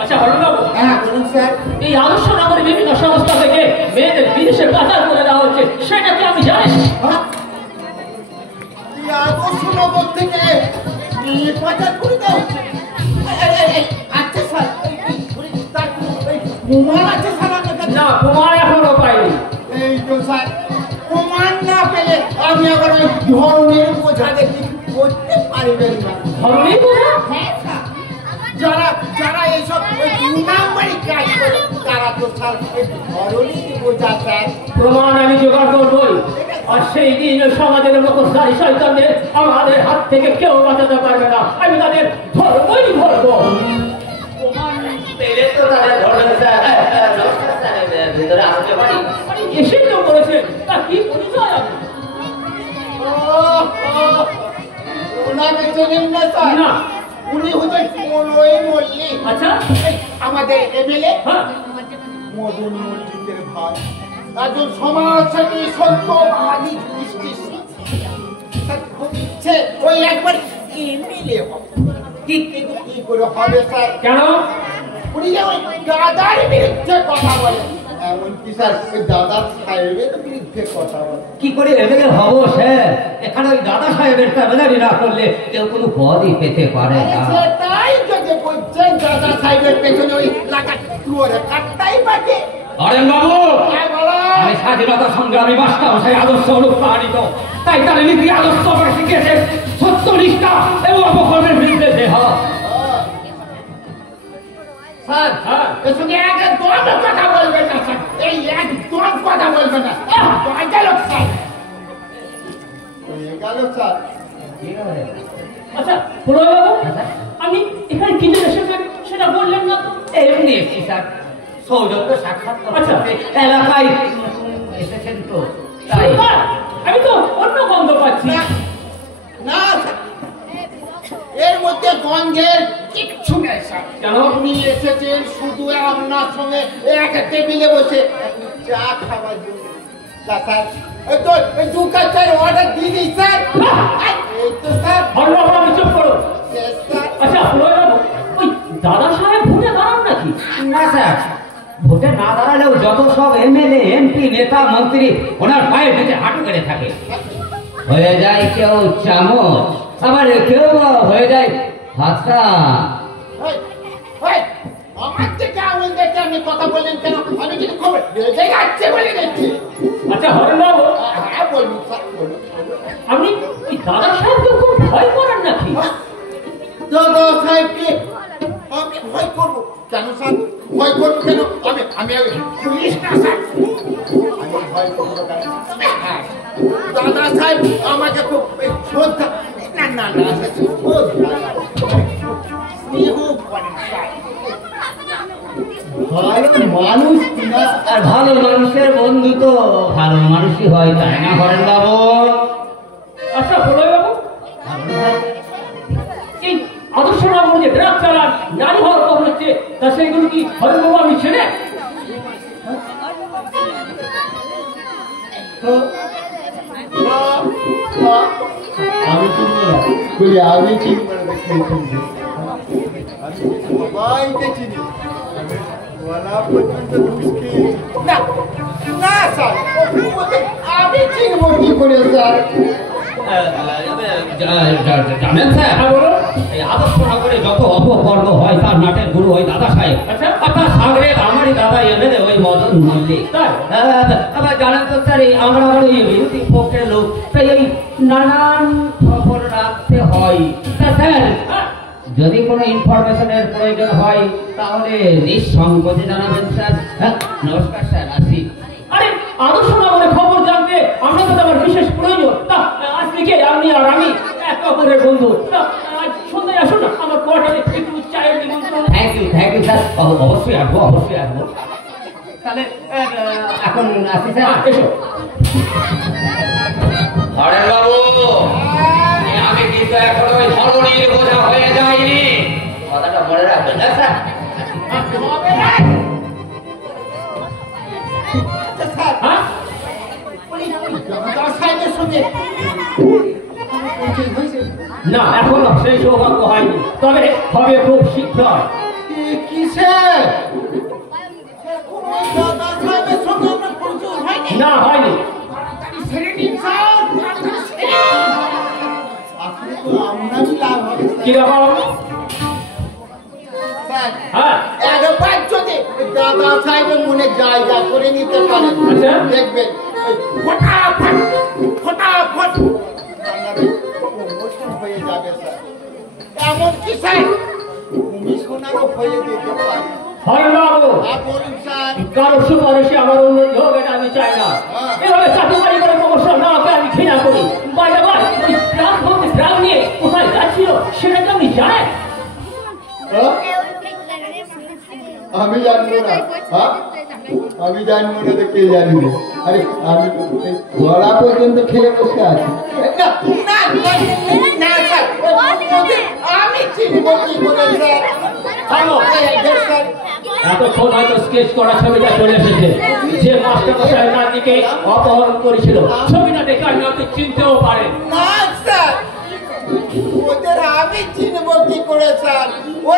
আচ্ছা হরবাবু, হ্যাঁ বলুন স্যার। এই আদর্শ নামের বিভিন্ন সংস্থা থেকে মেয়েদের বিদেশে পাচার করে দেওয়া হচ্ছে, সেটা কি আপনি জানেন? এই আদর্শ নগর থেকে মেয়ে পাচার করে দেওয়া হচ্ছে? আচ্ছা স্যার, তার প্রমাণ আছে স্যার আপনার কাছে? না, প্রমাণ এখনো পাইনি। এই তো স্যার, প্রমাণ না পেলে আমি আবার ওই ধরনের বোঝাদের কিছু করতে পারবেন না। ধরনের বোঝা? হ্যাঁ স্যার, যারা যারা এইসব দুই নাম্বারই কাজ করে তারা তো স্যার ওই ধরনের বোঝা স্যার। প্রমাণ আমি জোগাড় করবই, আর সেই দিন সমাজের মুখোশধারী শয়তানদের আমাদের হাত থেকে কেউ বাঁচাতে পারবে না। আমি তাদের ধরবই ধরবো। প্রমাণ পেলে তো তাদের ধরবেন স্যার। ভেতরে আসতে পারি? এসেই তো করেছেন, তা কি পরিচয় আপনি? ওনাকে চেনেন না স্যার? না। উনি হচ্ছেন মলয় মল্লিক। আচ্ছা, আমাদের এমএলএ হ্যাঁ, মদন মল্লিকের ভাই, একজন সমাজসেবী সত্যবাদী দৃষ্টির ইচ্ছে ওই একবার এমএলএ হবে। কি করে হবে স্যার? কেন? উনি যে ওই দাদার বিরুদ্ধে কথা বলেন, এমনকি স্যার ওই দাদা সাহেবের বিরুদ্ধে কথা বলেন। কি করে এমএলএ হবো স্যার? এখানে ওই দাদা সাহেবের কাবেলারি না করলে কেউ কোনো পদই পেতে পারে না। সেটাই যদি বলছেন, দাদা সাহেবের পেছনে ওই লাগার কাটটাই পাকে। অরেন বাবু, হ্যাঁ বলো। আমি স্বাধীনতা সংগ্রামী বাস্তাব সেই আদর্শ অনুপ্রাণিত, তাই তার নীতি আদর্শ করে শিখেছে সত্যনিষ্ঠা এবং অপকর্মের বিরুদ্ধে দেহ। স্যার, হ্যাঁ, এর সঙ্গে একদম কথা বলবেন না স্যার, এই একদম কথা বলবেন না। গেল স্যার, গেল স্যার। আচ্ছা প্রণয় বাবু, আপনি এখানে কি জন্য এসেছেন সেটা বললেন না তো? এমনি এসছি স্যার, সৌজন্য সাক্ষাৎ আচ্ছা। এলাকায় এসেছেন তো তাই। স্যার, আমি তো অন্য গন্ধ পাচ্ছি। না না স্যার, এর মধ্যে গন্ধের কিচ্ছু নেই স্যার। কেন? আপনি এসেছেন শুধু আপনার সঙ্গে এক টেবিলে বসে চা খাবার জন্য। তা স্যার, এই তো এই 2 কাপ চায়ের অর্ডার দিয়ে দিই স্যার। এই তো স্যার। হরবাবু, আপনি চুপ করো। Yes, sir. আচ্ছা প্রণয় বাবু, ওই দাদা সাহেব ভুলে দাঁড়ান নাকি? না স্যার, ভোটে না দাঁড়ালেও যত সব এমএলএ এমপি নেতা মন্ত্রী ওনার পায়ের নিচে হাঁটু কেটে থাকে। হয়ে যায় কেউ চামচ, আবার কেউ হয়ে যায় হাতটা। এই, এই, আমার থেকে আঙুল দেখে আপনি কথা বললেন কেন? আমি কিন্তু খবর রেখে যাচ্ছে বলে দেখছি। আচ্ছা হরবাবু, হ্যাঁ বলুন স্যার, বলুন। আপনি ওই দাদা সাহেবকে খুব ভয় করেন নাকি? দাদা সাহেবকে আমি ভয় করবো কেন স্যার? ভয় করবো কেন? আমি পুলিশ না স্যার, আমি ভয় করবো কেন? হ্যাঁ, দাদা সাহেব আমাকে খুব শ্রদ্ধা, না না না স্নেহ করেন স্যার। ভালো মানুষ কিনা? আর ভালো মানুষের বন্ধু তো ভালো মানুষই হয়, তাই না হরেন বাবু? আচ্ছা প্রণয় বাবু, এই আদর্শ নগর যে ড্রাগ চালান, নারী হওয়ার খবর হচ্ছে, তা সেগুলো কি হরবাবু আপনি ছেড়ে? আমি চিনি না, বলি আমি চিনি সবাইকে চিনি, বলা পর্যন্ত না না স্যার, আমি চিনব কি করে স্যার? জানেন স্যার, এই আদর্শ নগরে যত অপকর্ম হয় তার নাটের গুরু ওই দাদা সাহেব। আচ্ছা, আপনার সামনে আমারই দাদা এমএলএ ওই মদন মল্লিক। আবার জানেন তো স্যার, এই আমরা আবার ওই বিরোধী পক্ষের লোক, তাই এই নানান খবর রাখতে হয়। তা স্যার, যদি কোনো ইনফরমেশনের প্রয়োজন হয় তাহলে নিঃসংকোচে জানাবেন স্যার। হ্যাঁ, নমস্কার স্যার, আসি। আরে আদর্শ নগরের খবর জানতে আমরা তো আমার বিশেষ প্রয়োজন। তা আজ থেকে আপনি আর আমি এক অপরের বন্ধু। তা আজ সন্ধ্যায় আসুন না আমার কোয়ার্টারে, একটু চায়ের নিমন্ত্রণ। থ্যাংক ইউ স্যার, অবশ্যই আসবো, অবশ্যই আসবো। তাহলে এখন আসি স্যার। এসো। হরেন বাবু, আমি কিন্তু এখন ওই ধরনের বোঝা হয়ে যাইনি, কথাটা মনে রাখবেন না স্যার? হ্যাঁ, দাদা সাহেবের সঙ্গে না এখনো সেই সৌভাগ্য হয়নি, তবে হবে খুব শীঘ্র। কিসে দাদা সাহেবের সঙ্গে আমরা পরিচয় হয়নি না হয়নি। তাড়াতাড়ি সেরে নিন স্যার, তাড়াতাড়ি সেরে নিন। আপনি তো আপনারই লাভ হবে কিরকম? স্যার। হ্যাঁ একবার যদি দাদা সাহেবের মনে জায়গা করে নিতে পারেন আচ্ছা। দেখবেন ওই ফটাফট ফটাফট রান্নার প্রমোশন হয়ে যাবে স্যার। এমনকি স্যার কমিশনারও হয়ে যেতে পারে। হয় বাবু, বলুন স্যার। কারো সুপারিশে আমার উন্নতি হোক এটা আমি চাই না। এভাবে চাকরি করে প্রমোশন না হলে আমি ঘৃণা করি। বাইরে ওই গ্রাম বলতে গ্রাম নিয়ে কোথায় যাচ্ছিল সেটা কি আপনি জানেন? আমি জানবো না। হ্যাঁ আমি জানবো না তো কে জানবে? আরে আমি তো গলা পর্যন্ত খেলে বসে আছি। আমি চিনবো কি করে স্যার? এতক্ষণ হয়তো স্কেচ করা ছবিটা চলে এসেছে, যে মাস্টার মশাই নাতিকে অপহরণ করেছিল। ছবিটা দেখে আমি হয়তো চিনতেও পারেন। না স্যার, ওদের আমি চিনবো কি করে স্যার? ওই